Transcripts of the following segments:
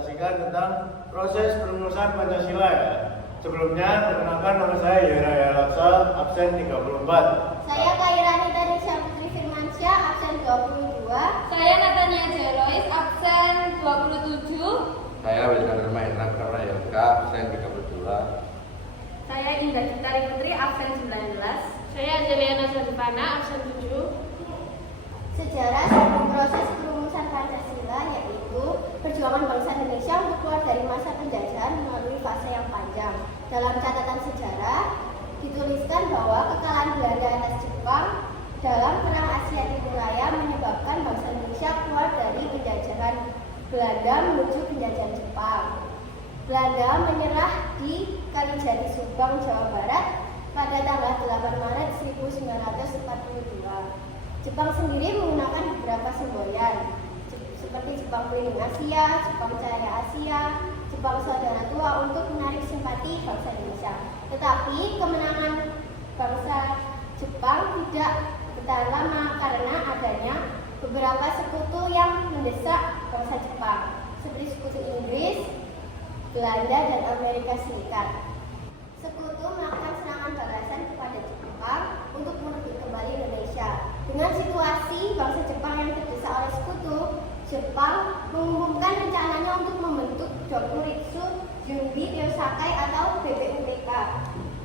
presentasikan tentang proses perumusan Pancasila ya. Sebelumnya, perkenalkan nama saya Yera Yalaksa, absen 34. Saya Kairani Tanisha Putri Firmansyah, absen 22. Saya Natania Jelois, absen 27. Saya Wildan Hermaindra Karayaka, absen 32. Saya Indah Gitari Putri, absen 19. Saya Jeliana Sadipana, absen 7. Sejarah sebelum proses perumusan Pancasila yaitu perjuangan bangsa Indonesia untuk keluar dari masa penjajahan melalui fase yang panjang. Dalam catatan sejarah dituliskan bahwa kekalahan Belanda atas Jepang dalam Perang Asia Timur Raya menyebabkan bangsa Indonesia keluar dari penjajahan Belanda menuju penjajahan Jepang. Belanda menyerah di Kalijati Subang, Jawa Barat pada tanggal 8 Maret 1942. Jepang sendiri menggunakan beberapa semboyan seperti Jepang Keliling Asia, Jepang Cahaya Asia, Jepang Saudara Tua untuk menarik simpati bangsa Indonesia. Tetapi kemenangan bangsa Jepang tidak bertahan lama karena adanya beberapa sekutu yang mendesak bangsa Jepang seperti sekutu Inggris, Belanda, dan Amerika Serikat. Sekutu melakukan serangan balasan kepada Jepang untuk merebut kembali Indonesia. Dengan situasi bangsa Jepang yang terdesak oleh sekutu, Jepang mengumumkan rencananya untuk membentuk Dokuritsu Junbi Ryosakai atau BPUPK.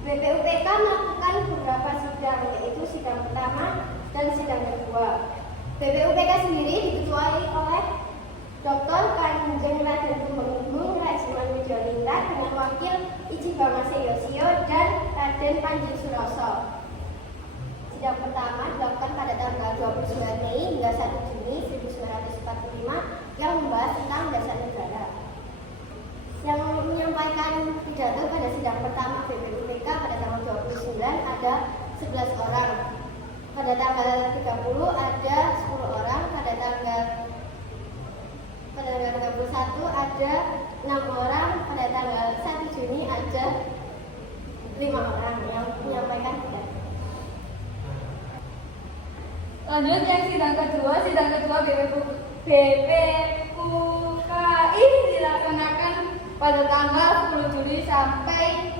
BPUPK melakukan beberapa sidang, yaitu sidang pertama dan sidang kedua. BPUPK sendiri diketuai oleh Dr. Kanjeng Raden Tumenggung Rajiman Widyaningrat dengan wakil Ichi Bangase Yoshio dan Raden Panji Suroso. Sidang pertama dilakukan pada tanggal 29 Mei hingga 1 Juni 1945 yang membahas tentang dasar negara. Yang menyampaikan pidato pada sidang pertama BPUPK pada tanggal 29 ada 11 orang. Pada tanggal 30 ada 10 orang, pada tanggal 31 ada 6 orang, pada tanggal 1 Juni ada 5 orang yang menyampaikan pidato. Lanjut yang sidang kedua BPUKI dilaksanakan pada tanggal 10 Juli sampai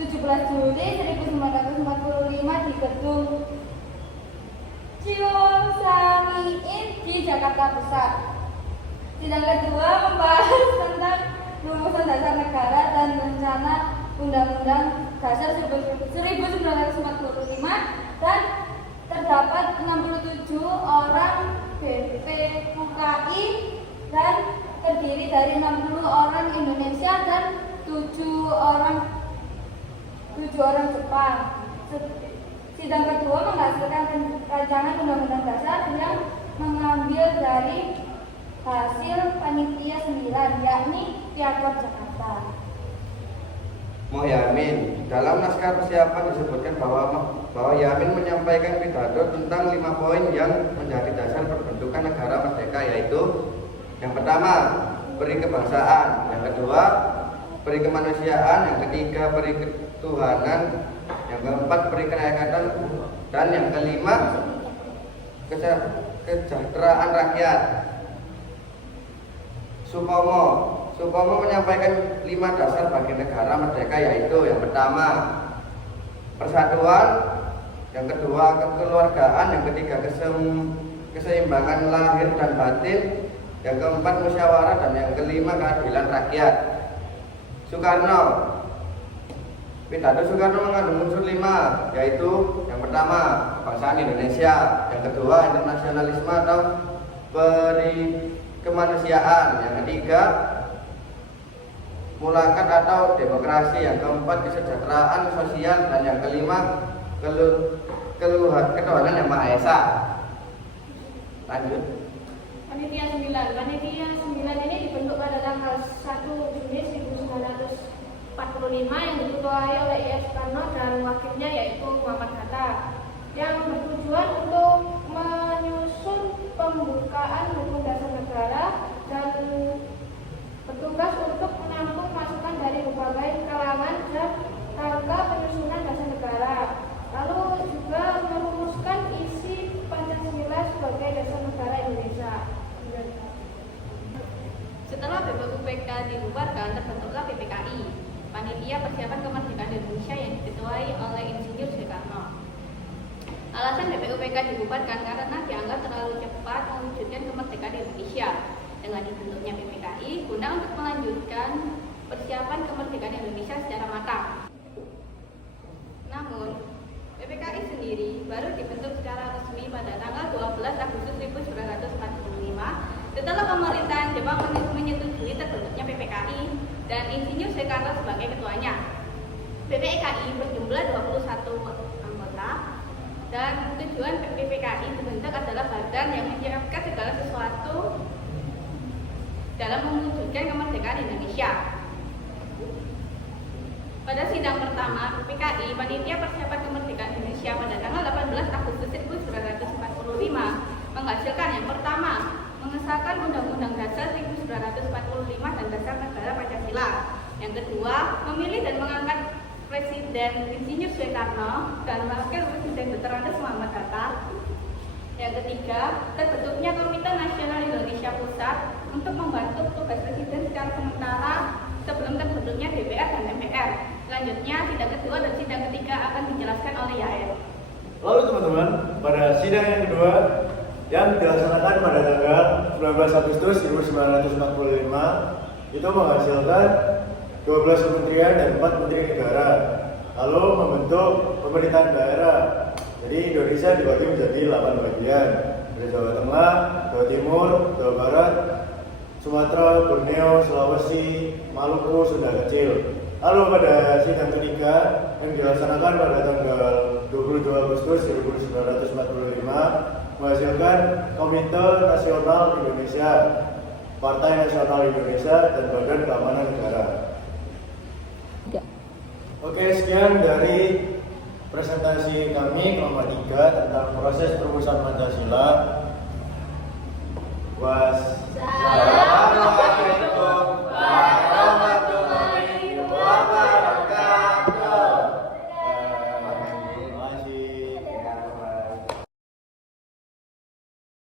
17 Juli 1945 di gedung Ciosamiin di Jakarta Pusat. Sidang kedua membahas tentang rumusan dasar negara dan rencana Undang-Undang Dasar 1945 dan terdapat 67 orang BPUKI dan terdiri dari 60 orang Indonesia dan 7 orang Jepang. Sidang kedua menghasilkan rancangan Undang-Undang Dasar yang mengambil dari hasil panitia 9, yakni Piagam Jakarta. Mohyamin, dalam naskah persiapan disebutkan bahwa Yamin menyampaikan pidato tentang 5 poin yang menjadi dasar perbentukan negara merdeka, yaitu yang pertama, peri kebangsaan, yang kedua, peri kemanusiaan, yang ketiga, peri ketuhanan, yang keempat, peri kerakyataan, dan yang kelima, kesejahteraan rakyat. Supomo menyampaikan 5 dasar bagi negara merdeka, yaitu yang pertama persatuan, yang kedua kekeluargaan, yang ketiga keseimbangan lahir dan batin, yang keempat musyawarah, dan yang kelima keadilan rakyat. Pidato Soekarno mengandung unsur 5, yaitu yang pertama kebangsaan Indonesia, yang kedua internasionalisme atau kemanusiaan, yang ketiga mulakat atau demokrasi, yang keempat kesejahteraan sosial, dan yang kelima ketuhanan yang Maha Esa. Lanjut. Panitia 9 ini dibentuk pada tanggal 1 Juni 1945 yang diketuai oleh I.F. Soekarno dan wakilnya yaitu Muhammad Hatta, yang bertujuan untuk menyusun pembukaan hukum dasar negara dan bertugas untuk menampung masukan dari berbagai kalangan dan rangka penyusunan dasar negara. Lalu juga merumuskan isi Pancasila sebagai dasar negara Indonesia. Setelah BPUPK Panitia Persiapan Kemerdekaan Indonesia yang diketuai oleh Insinyur Soekarno. Alasan BPUPK dibubarkan karena dianggap terlalu cepat mewujudkan kemerdekaan Indonesia dengan dibentuknya BPKI guna untuk melanjutkan persiapan kemerdekaan Indonesia secara matang. Namun, BPKI sendiri baru dibentuk secara resmi pada tanggal 12 Agustus 1945 setelah pemerintahan Jepang menyetujui terbentuknya PPKI dan Insinyur Soekarno sebagai ketuanya. BPKI berjumlah 21 anggota dan tujuan PPKI dibentuk adalah badan yang menyiapkan segala sesuatu dalam mewujudkan kemerdekaan Indonesia. Pada sidang pertama PPKI, Panitia Persiapan Kemerdekaan Indonesia pada tanggal 18 Agustus 1945 menghasilkan yang pertama, mengesahkan Undang-Undang Dasar 1945 dan Dasar Negara Pancasila. Yang kedua, memilih dan mengangkat Presiden Insinyur Soekarno dan Wakil Presiden Dr. Andes Muhammad Hatta. Yang ketiga, terbentuknya Komite Nasional Indonesia Pusat untuk membantu tugas Presiden secara sementara sebelum terbentuknya DPR dan MPR. Selanjutnya, sidang kedua dan sidang ketiga akan dijelaskan oleh Yael. Lalu teman-teman, pada sidang yang kedua yang dilaksanakan pada tanggal 19 Agustus 1945 itu menghasilkan 12 kementerian dan 4 menteri negara, lalu membentuk pemerintahan daerah. Jadi Indonesia dibagi menjadi 8 bagian, dari Jawa Tengah, Jawa Timur, Jawa Barat, Sumatera, Borneo, Sulawesi, Maluku, Sunda Kecil. Lalu pada sidang ketiga yang dilaksanakan pada tanggal 22 Agustus 1945 menghasilkan Komite Nasional Indonesia, Partai Nasional Indonesia, dan Badan Keamanan Negara. Oke, sekian dari presentasi kami kelompok 3 tentang proses perumusan Pancasila. Wassalamualaikum.